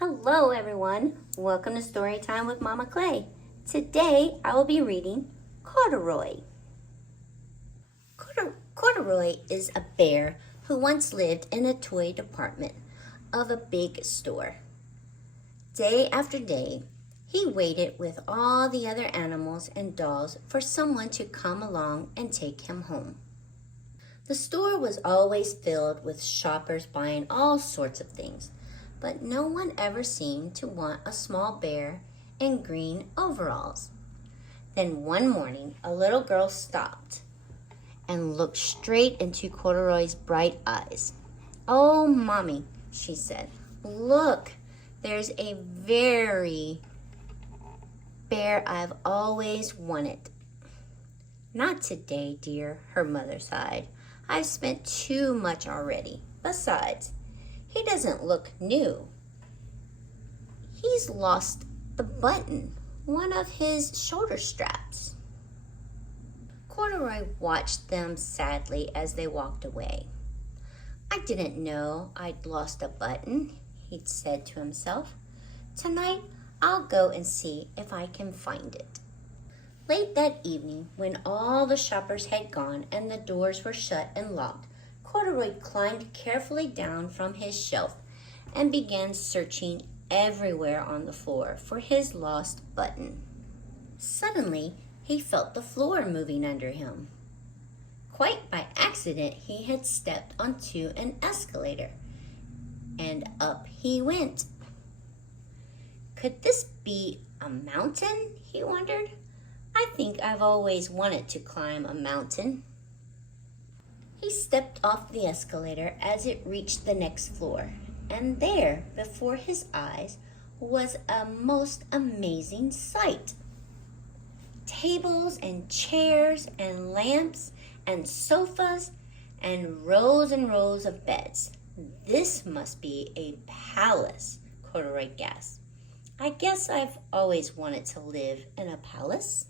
Hello everyone, welcome to Story Time with Mama Clay. Today I will be reading Corduroy. Corduroy is a bear who once lived in a toy department of a big store. Day after day, he waited with all the other animals and dolls for someone to come along and take him home. The store was always filled with shoppers buying all sorts of things, but no one ever seemed to want a small bear in green overalls. Then one morning, a little girl stopped and looked straight into Corduroy's bright eyes. "Oh, Mommy," she said, "look, there's a very bear I've always wanted." "Not today, dear," her mother sighed. "I've spent too much already. Besides, he doesn't look new. He's lost the button, one of his shoulder straps." Corduroy watched them sadly as they walked away. "I didn't know I'd lost a button," he said to himself. "Tonight I'll go and see if I can find it." Late that evening, when all the shoppers had gone and the doors were shut and locked, Corduroy climbed carefully down from his shelf and began searching everywhere on the floor for his lost button. Suddenly, he felt the floor moving under him. Quite by accident, he had stepped onto an escalator, and up he went. Could this be a mountain? He wondered. "I think I've always wanted to climb a mountain." He stepped off the escalator as it reached the next floor, and there, before his eyes, was a most amazing sight. Tables and chairs and lamps and sofas and rows of beds. "This must be a palace," Corduroy gasped. "I guess I've always wanted to live in a palace."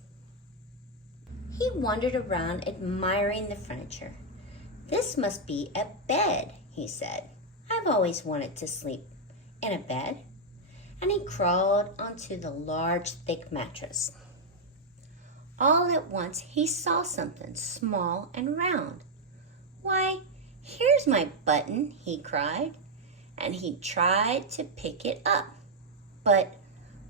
He wandered around admiring the furniture. "This must be a bed," he said. "I've always wanted to sleep in a bed." And he crawled onto the large, thick mattress. All at once he saw something small and round. "Why, here's my button," he cried, and he tried to pick it up. But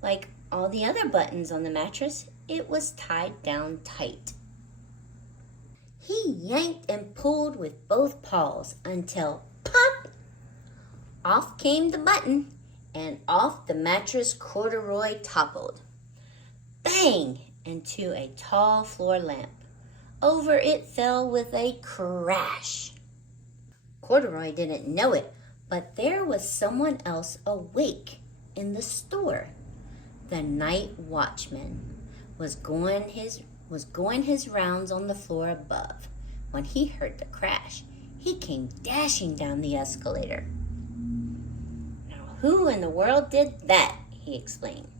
like all the other buttons on the mattress, it was tied down tight. He yanked and pulled with both paws until, pop! Off came the button, and off the mattress Corduroy toppled. Bang! Into a tall floor lamp. Over it fell with a crash. Corduroy didn't know it, but there was someone else awake in the store. The night watchman was going his rounds on the floor above. When he heard the crash, he came dashing down the escalator. "Now, who in the world did that?" he exclaimed.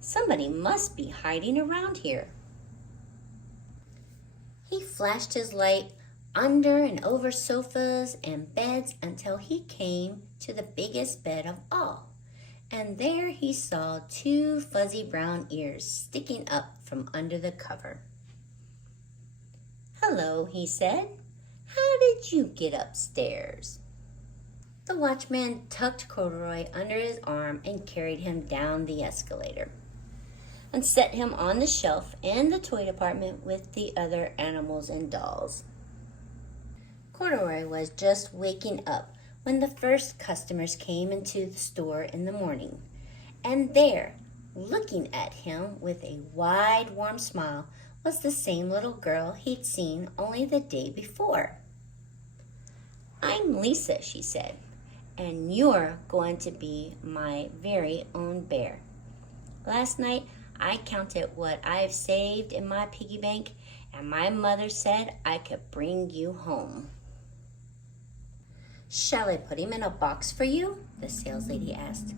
"Somebody must be hiding around here." He flashed his light under and over sofas and beds until he came to the biggest bed of all. And there he saw two fuzzy brown ears sticking up from under the cover. "Hello," he said. "How did you get upstairs?" The watchman tucked Corduroy under his arm and carried him down the escalator and set him on the shelf in the toy department with the other animals and dolls. Corduroy was just waking up when the first customers came into the store in the morning, and there, looking at him with a wide, warm smile, was the same little girl he'd seen only the day before. "I'm Lisa," she said, "and you're going to be my very own bear. Last night, I counted what I've saved in my piggy bank, and my mother said I could bring you home." "Shall I put him in a box for you?" the saleslady asked.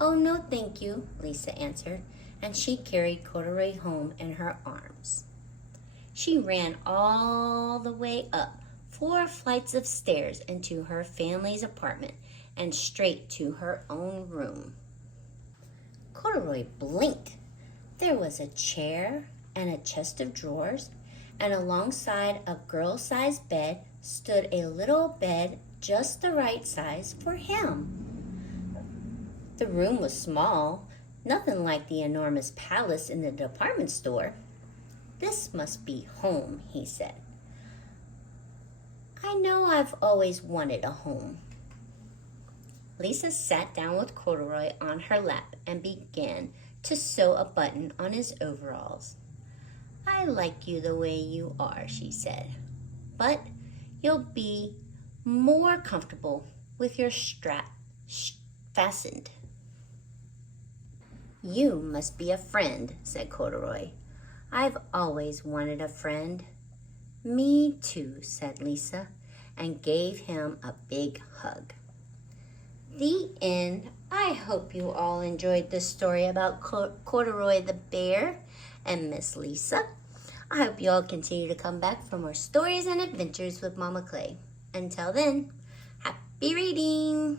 "Oh, no, thank you," Lisa answered, and she carried Corduroy home in her arms. She ran all the way up 4 flights of stairs into her family's apartment and straight to her own room. Corduroy blinked. There was a chair and a chest of drawers, and alongside a girl-sized bed stood a little bed just the right size for him. The room was small, nothing like the enormous palace in the department store. "This must be home," he said. "I know I've always wanted a home." Lisa sat down with Corduroy on her lap and began to sew a button on his overalls. "I like you the way you are," she said, "but you'll be more comfortable with your strap fastened." "You must be a friend," said Corduroy. "I've always wanted a friend." "Me too," said Lisa, and gave him a big hug. The end. I hope you all enjoyed this story about Corduroy the bear and Miss Lisa. I hope you all continue to come back for more stories and adventures with Mama Clay. Until then, happy reading!